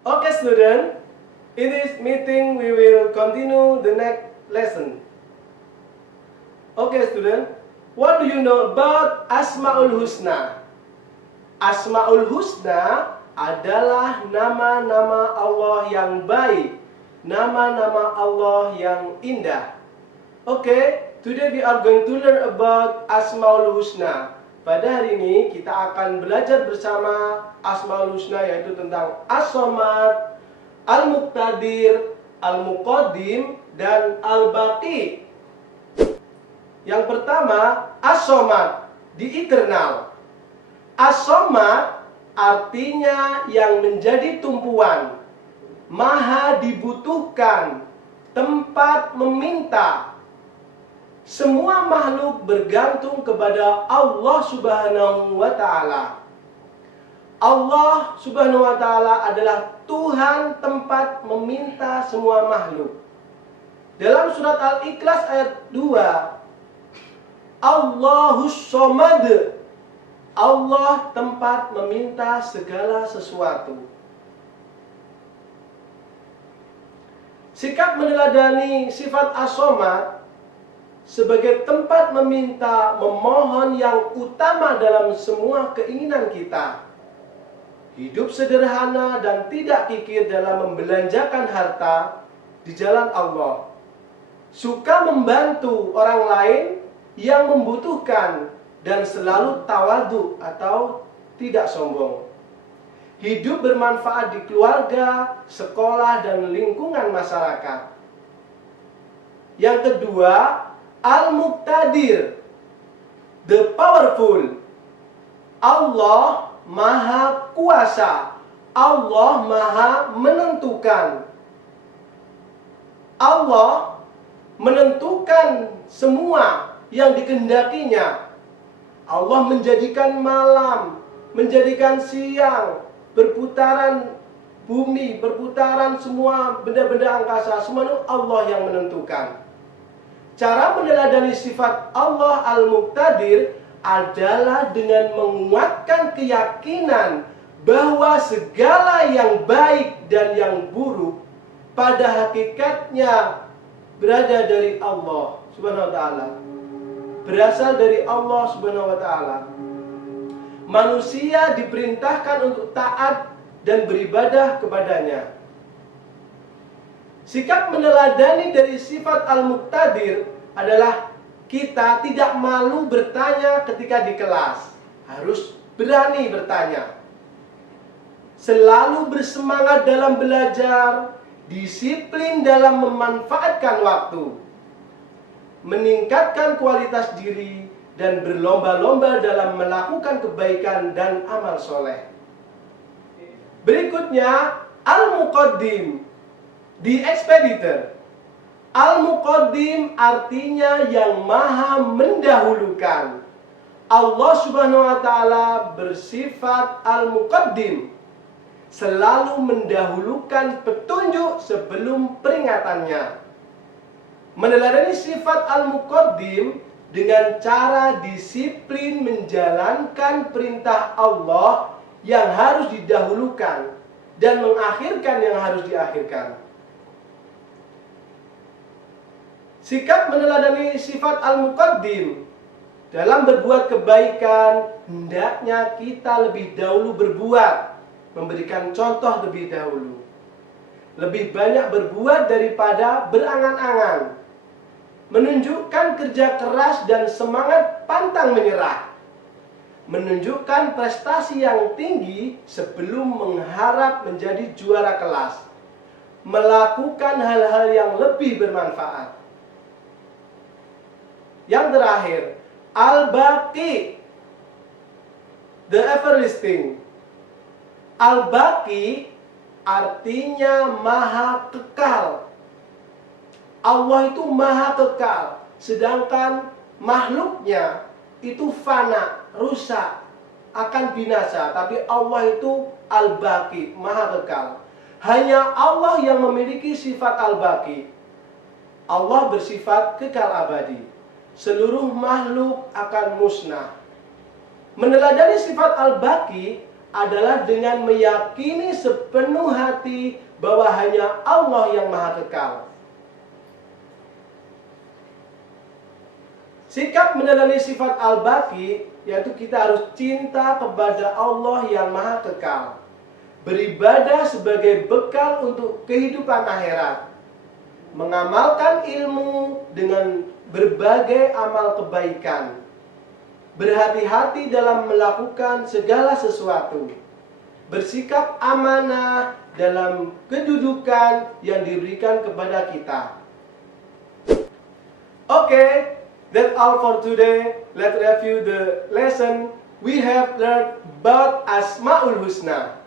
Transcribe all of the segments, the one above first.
Okay, student. In this meeting, we will continue the next lesson. Okay, student. What do you know about Asmaul Husna? Asmaul Husna adalah nama-nama Allah yang baik, nama-nama Allah yang indah. Okay, today we are going to learn about Asmaul Husna. Pada hari ini kita akan belajar bersama Asmaul Husna, yaitu tentang As-Somad, Al-Muqtadir, Al-Muqaddim, dan Al-Baqi. Yang pertama, As-Somad, the eternal. As-Somad artinya yang menjadi tumpuan, maha dibutuhkan, tempat meminta. Semua makhluk bergantung kepada Allah Subhanahu wa Ta'ala. Allah Subhanahu wa Ta'ala adalah Tuhan tempat meminta semua makhluk. Dalam surat Al-Ikhlas ayat 2, Allahus Somad, Allah tempat meminta segala sesuatu. Sikap meneladani sifat As-Somad sebagai tempat meminta, memohon yang utama dalam semua keinginan kita. Hidup sederhana dan tidak kikir dalam membelanjakan harta di jalan Allah. Suka membantu orang lain yang membutuhkan dan selalu tawadhu atau tidak sombong. Hidup bermanfaat di keluarga, sekolah, dan lingkungan masyarakat. Yang kedua, Al-Muqtadir, the powerful. Allah Maha Kuasa. Allah Maha Menentukan. Allah menentukan semua yang dikehendakinya. Allah menjadikan malam, menjadikan siang, berputaran bumi, berputaran semua benda-benda angkasa. Semua Allah yang menentukan. Cara meneladani sifat Allah Al-Muqtadir adalah dengan menguatkan keyakinan bahwa segala yang baik dan yang buruk pada hakikatnya berada dari Allah Subhanahu wa Ta'ala. Berasal dari Allah Subhanahu wa Ta'ala. Manusia diperintahkan untuk taat dan beribadah kepadanya. Sikap meneladani dari sifat Al-Muqtadir adalah kita tidak malu bertanya ketika di kelas. Harus berani bertanya. Selalu bersemangat dalam belajar, disiplin dalam memanfaatkan waktu, meningkatkan kualitas diri, dan berlomba-lomba dalam melakukan kebaikan dan amal soleh. Berikutnya, Al-Muqaddim, the expeditor. Al-Muqaddim artinya yang maha mendahulukan. Allah Subhanahu wa Ta'ala bersifat Al-Muqaddim, selalu mendahulukan petunjuk sebelum peringatannya. Meneladani sifat Al-Muqaddim dengan cara disiplin menjalankan perintah Allah yang harus didahulukan dan mengakhirkan yang harus diakhirkan. Sikap meneladani sifat Al-Muqaddim dalam berbuat kebaikan, hendaknya kita lebih dahulu berbuat, memberikan contoh lebih dahulu. Lebih banyak berbuat daripada berangan-angan. Menunjukkan kerja keras dan semangat pantang menyerah. Menunjukkan prestasi yang tinggi sebelum mengharap menjadi juara kelas. Melakukan hal-hal yang lebih bermanfaat. Yang terakhir, Al-Baqi, the everlasting. Al-Baqi artinya maha kekal. Allah itu maha kekal, sedangkan makhluknya itu fana, rusak, akan binasa. Tapi Allah itu Al-Baqi, maha kekal. Hanya Allah yang memiliki sifat Al-Baqi. Allah bersifat kekal abadi. Seluruh makhluk akan musnah. Meneladani sifat Al-Baqi adalah dengan meyakini sepenuh hati bahwa hanya Allah yang Maha Kekal. Sikap meneladani sifat Al-Baqi, yaitu kita harus cinta kepada Allah yang Maha Kekal, beribadah sebagai bekal untuk kehidupan akhirat, mengamalkan ilmu dengan berbagai amal kebaikan, berhati-hati dalam melakukan segala sesuatu, bersikap amanah dalam kedudukan yang diberikan kepada kita. Okay, that's all for today. Let's review the lesson we have learned about Asmaul Husna.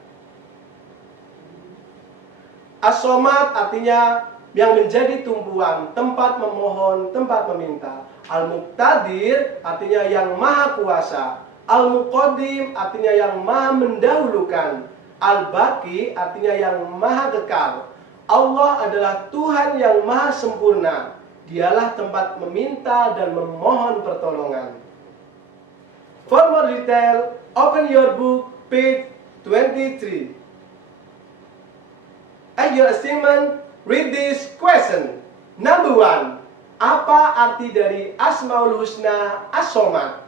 As-Somad artinya yang menjadi tumpuan, tempat memohon, tempat meminta. Al-Muqtadir artinya yang maha kuasa. Al-Muqaddim artinya yang maha mendahulukan. Al-Baqi artinya yang maha kekal. Allah adalah Tuhan yang maha sempurna. Dialah tempat meminta dan memohon pertolongan. For more detail, open your book, page 23. As your assignment, read this question. Number 1. Apa arti dari Asmaul Husna As-Somad?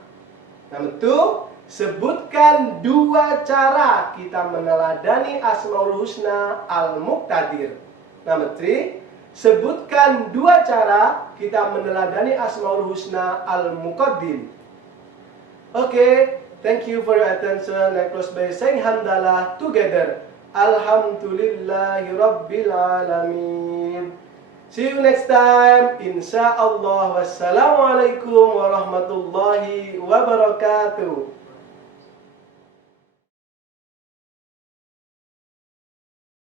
Number 2. Sebutkan 2 cara kita meneladani Asmaul Husna Al-Muqtadir. Number 3. Sebutkan 2 cara kita meneladani Asmaul Husna Al-Muqaddim. Okay, thank you for your attention. Let's close by saying hamdalah together. Alhamdulillahi Rabbil Alamin. See you next time. Insyaallah. Wassalamualaikum warahmatullahi wabarakatuh.